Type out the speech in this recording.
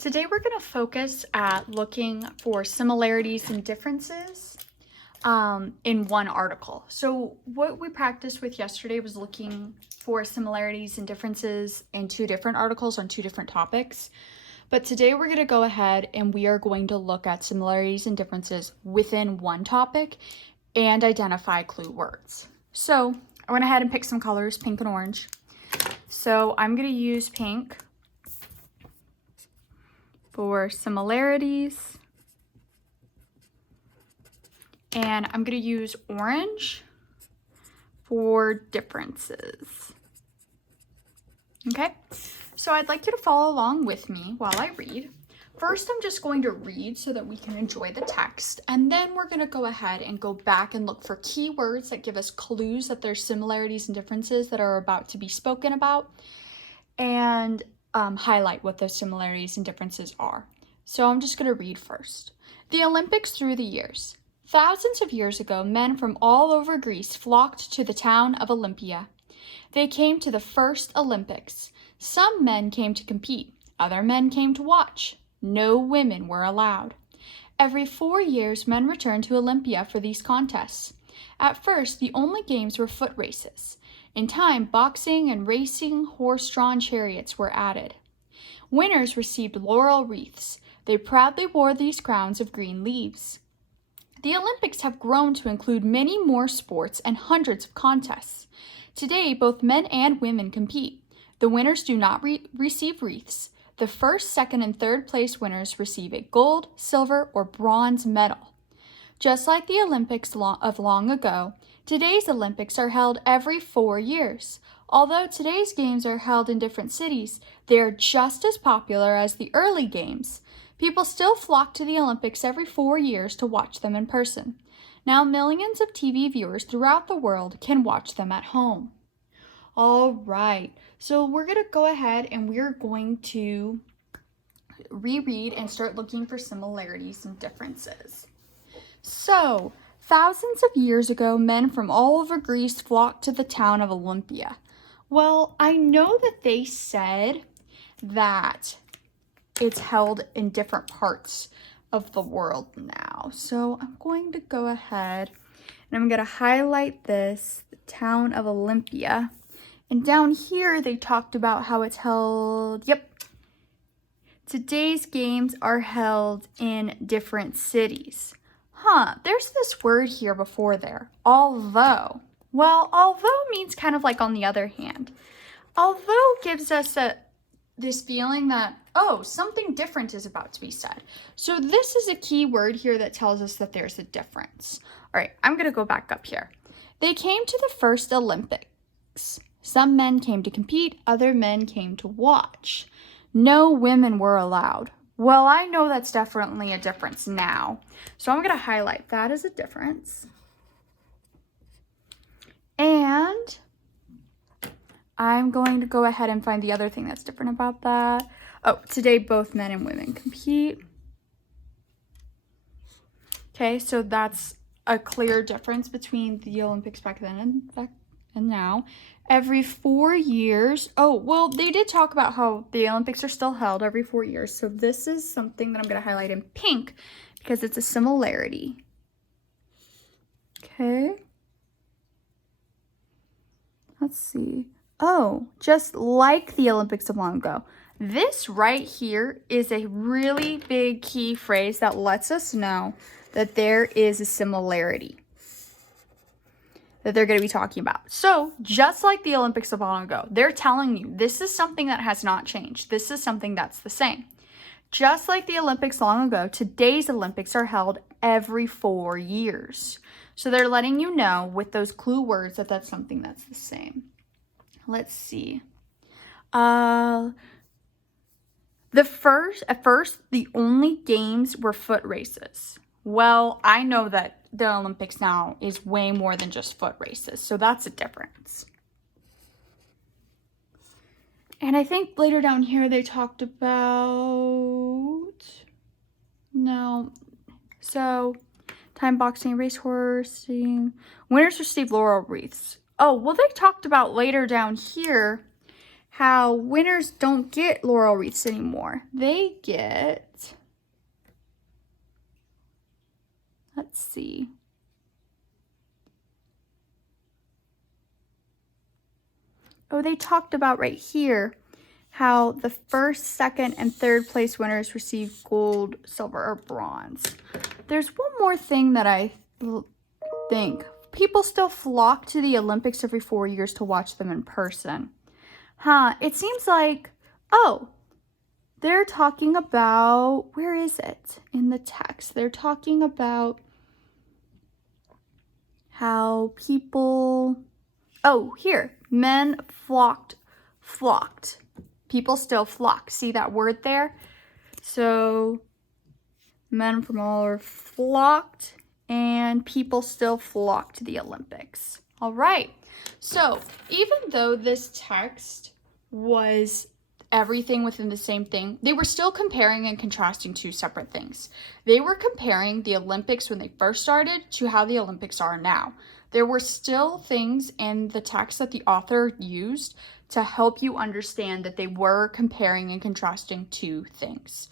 Today we're going to focus at looking for similarities and differences in one article. So what we practiced with yesterday was looking for similarities and differences in two different articles on two different topics. But today we're going to go ahead and we are going to look at similarities and differences within one topic and identify clue words. So I went ahead and picked some colors, pink and orange. So I'm going to use pink for similarities, and I'm going to use orange for differences. Okay, so I'd like you to follow along with me while I read. First, I'm just going to read so that we can enjoy the text, and then we're going to go ahead and go back and look for keywords that give us clues that there's similarities and differences that are about to be spoken about, and highlight what those similarities and differences are. So I'm just going to read first. The Olympics through the years. Thousands of years ago, men from all over Greece flocked to the town of Olympia. They came to the first Olympics. Some men came to compete. Other men came to watch. No women were allowed. Every 4 years, men returned to Olympia for these contests. At first, the only games were foot races. In time, boxing and racing horse-drawn chariots were added. Winners received laurel wreaths. They proudly wore these crowns of green leaves. The Olympics have grown to include many more sports and hundreds of contests. Today, both men and women compete. The winners do not receive wreaths. The first, second, and third place winners receive a gold, silver, or bronze medal. Just like the Olympics of long ago, today's Olympics are held every 4 years. Although today's games are held in different cities, they are just as popular as the early games. People still flock to the Olympics every 4 years to watch them in person. Now millions of TV viewers throughout the world can watch them at home. All right, so we're going to go ahead and we're going to reread and start looking for similarities and differences. So, thousands of years ago, men from all over Greece flocked to the town of Olympia. Well, I know that they said that it's held in different parts of the world now. So I'm going to go ahead and I'm going to highlight this, the town of Olympia. And down here, they talked about how it's held, today's games are held in different cities. There's this word here before there, although. Well, although means kind of like on the other hand. Although gives us this feeling that, something different is about to be said. So this is a key word here that tells us that there's a difference. All right, I'm going to go back up here. They came to the first Olympics. Some men came to compete, other men came to watch. No women were allowed. Well, I know that's definitely a difference now. So I'm going to highlight that as a difference. And I'm going to go ahead and find the other thing that's different about that. Today both men and women compete. Okay, so that's a clear difference between the Olympics back then and now. Every 4 years, they did talk about how the Olympics are still held every 4 years. So this is something that I'm going to highlight in pink because it's a similarity. Okay. Let's see. Just like the Olympics of long ago. This right here is a really big key phrase that lets us know that there is a similarity that they're going to be talking about. So, just like the Olympics of long ago, they're telling you this is something that has not changed. This is something that's the same. Just like the Olympics long ago, today's Olympics are held every 4 years. So they're letting you know with those clue words that that's something that's the same. Let's see. At first, the only games were foot races. Well, I know that the Olympics now is way more than just foot races, so that's a difference. And I think later down here they talked about, time boxing, racehorsing. Winners receive laurel wreaths. They talked about later down here how winners don't get laurel wreaths anymore. They get, let's see. Oh, they talked about right here how the first, second, and third place winners receive gold, silver, or bronze. There's one more thing that I think. People still flock to the Olympics every 4 years to watch them in person. It seems like, oh, they're talking about, where is it in the text? They're talking about how people, oh, here, men flocked. People still flock. See that word there? So men from all over flocked, and people still flock to the Olympics. All right. So even though this text was everything within the same thing, they were still comparing and contrasting two separate things. They were comparing the Olympics when they first started to how the Olympics are now. There were still things in the text that the author used to help you understand that they were comparing and contrasting two things.